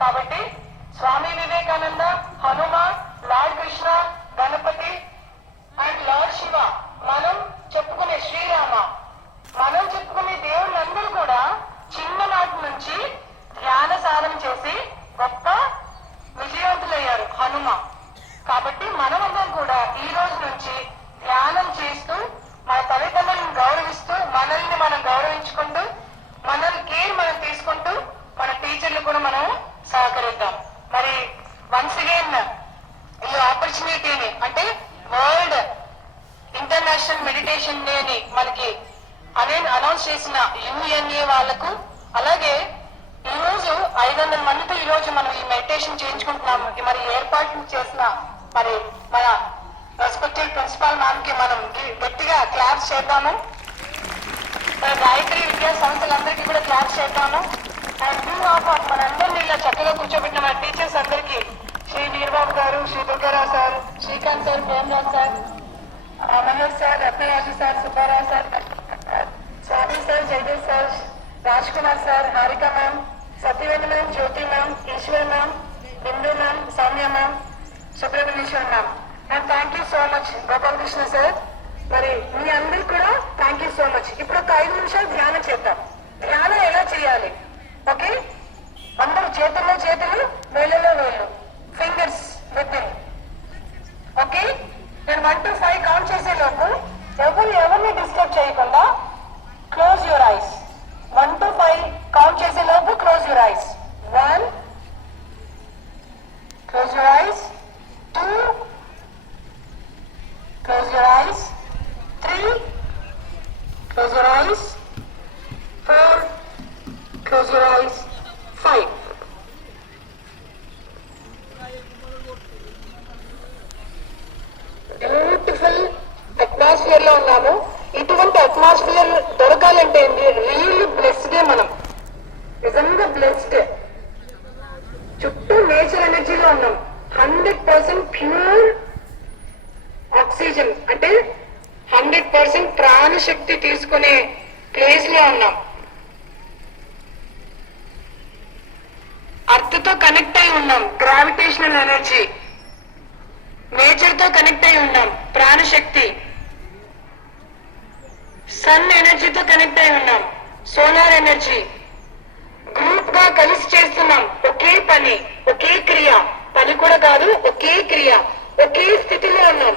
కాబట్టి Swami Vivekananda, Hanuma, Lord Krishna, Ganapati and Lord Shiva, మనం చెప్పుకునే శ్రీరామ, మనం చెప్పుకునే దేవుళ్ళందరూ కూడా చిన్ననాటి నుంచి ధ్యాన సాధన చేసి గొప్ప విజయవంతులయ్యారు. హనుమ. కాబట్టి మనమందరం కూడా ఈ రోజు నుంచి ధ్యానం చేస్తూ మన తల్లిదండ్రులను గౌరవిస్తూ మనల్ని మనం గౌరవించుకుంటూ మనల్ని కేర్ మనం తీసుకుంటూ మన టీచర్లు కూడా మనం సహకరిద్దాం. మరి వన్స్ అగైన్ ఈ ఆపర్చునిటీని అంటే వరల్డ్ ఇంటర్నేషనల్ మెడిటేషన్ డే అని మనకి అనౌన్స్ చేసిన యుఎన్ఏ వాళ్లకు, అలాగే ఈ రోజు 500 మందితో ఈ రోజు మనం ఈ మెడిటేషన్ చేయించుకుంటున్నాం. మరి ఏర్పాట్లు చేసిన మరి మన రెస్పెక్టివ్ ప్రిన్సిపాల్ మ్యామ్ కి మనం గట్టిగా క్లాప్స్ చేద్దాము. గాయత్రి విద్యా సంస్థలందరికీ కూడా క్లాప్స్ చేద్దాము. అండ్ మనందరినీ ఇలా చక్కగా కూర్చోబెట్టిన మన టీచర్స్ అందరికీ, శ్రీ వీరబాబు గారు, Sri Durgarao sir, Srikanth sir, Premraj sir, Mahesh sir, Ratnaraju sir, Subbarao sir, Swamy sir, Jayadev sir, Raj Kumar sir, Harika ma'am, Satyaveni ma'am, Jyothi ma'am, Eshwar ma'am, Bindu ma'am, Soumya ma'am, Subrahmanyeshwar ma'am. And thank you so much Gopalakrishna sir. మరి మీ అందరికి కూడా థ్యాంక్ యూ సో మచ్. ఇప్పుడు ఒక 5 నిమిషాలు ధ్యానం చేద్దాం. ధ్యానం ఎలా చేయాలి? ఓకే, అందరూ చేతుల్లో చేతులు, వేళ్ళలో వేళ్ళు, ఫింగర్స్ విత్. ఓకే, నేను 1 to 5 కౌంట్ చేసే లోపు ఎవరిని డిస్టర్బ్ చేయకుండా close your eyes. 1 to 5 count చేసే లోపు close your eyes. 1, close your eyes. 2, close your eyes. 3, close your eyes. 4, close your eyes. 5. Beautiful atmosphere లో ఉన్నాము. ఇటువంటి అట్మాస్ఫియర్ దొరకాలంటే రియల్లీ బ్లెస్డ్. మనం నిజంగా బ్లెస్డ్. చుట్టూ నేచర్ ఎనర్జీలో ఉన్నాం. 100% ప్యూర్ ఆక్సిజన్ అంటే 100% ప్రాణశక్తి తీసుకునే ప్లేస్ లో ఉన్నాం. అర్త్ తో కనెక్ట్ అయి ఉన్నాం, గ్రావిటేషనల్ ఎనర్జీ. నేచర్ తో కనెక్ట్ అయి ఉన్నాం, ప్రాణశక్తి. సన్ ఎనర్జీతో కనెక్ట్ అయి ఉన్నాం, సోలార్ ఎనర్జీ. గ్రూప్ గా కలిసి చేస్తున్నాం ఒకే పని, ఒకే క్రియ. పని కూడా కాదు, ఒకే క్రియ, ఒకే స్థితిలో ఉన్నాం.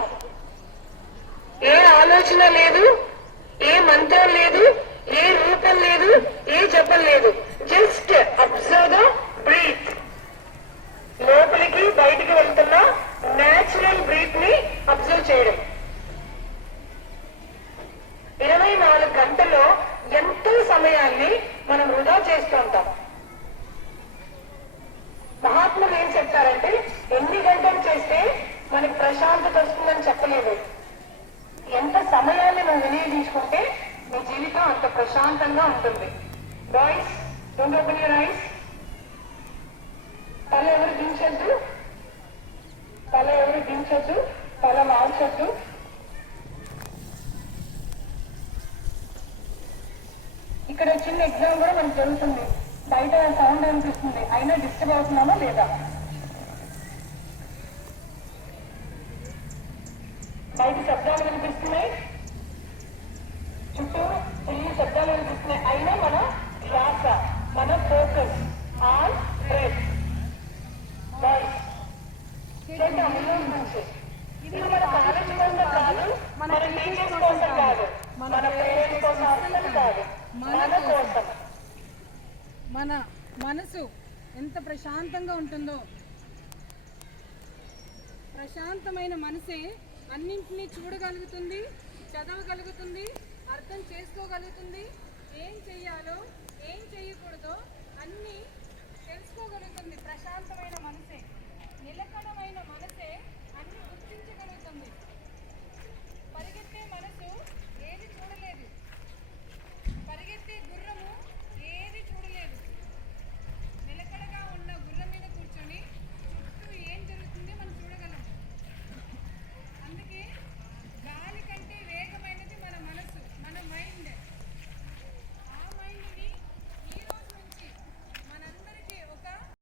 ఏ ఆలోచన లేదు, ఏ మంత్రం లేదు, ఏ రూపం లేదు, ఏ జపం లేదు. Just observe the breath. లోపలికి బయటికి వెళ్తున్న న్యాచురల్ బ్రీత్ ని అబ్జర్వ్ చేయడం. 24 గంటల్లో ఎంతో సమయాన్ని మనం వృధా చేస్తూ ఉంటాం. మహాత్ములు ఏం చెప్తారంటే ఎన్ని గంటలు చేస్తే మనకి ప్రశాంతత వస్తుందని చెప్పలేదు. ఎంత సమయాన్ని మనం వినియోగించుకుంటే మీ జీవితం అంత ప్రశాంతంగా ఉంటుంది. Boys, don't open your eyes. తల ఎవరు దించొద్దు, తల ఎవరు దించొద్దు, తల మార్చొద్దు. ఇక్కడ చిన్న ఎగ్జామ్ కూడా మనకు జరుగుతుంది. బయట సౌండ్ అనిపిస్తుంది, అయినా డిస్టర్బ్ అవుతున్నామా లేదా? బయట శబ్దాలు వినిపిస్తున్నాయి, చుట్టూ ఫుల్ శబ్దాలు వినిపిస్తున్నాయి, అయినా మన ధ్యాస, మన ఫోకస్ ఆన్ బ్రెత్. ఇది మన కాలేజీ కోసం కాదు, మన టీచర్స్ కోసం కాదు, మన పేరెంట్స్ కోసం అసలు కాదు, మన కోసం. మన మనసు ఎంత ప్రశాంతంగా ఉంటుందో, ప్రశాంతమైన మనసే అన్నింటినీ చూడగలుగుతుంది, చదవగలుగుతుంది, అర్థం చేసుకోగలుగుతుంది. ఏం చెయ్యాలో ఏం చేయకూడదో అన్నీ తెలుసుకోగలుగుతుంది. ప్రశాంతమైన మనసే, నిలకడమైన మనసే అన్ని గుర్తించగలుగుతుంది. పరిగెత్తే మనసు ఏది చూడలేదు, పరిగెత్తే గుర్రము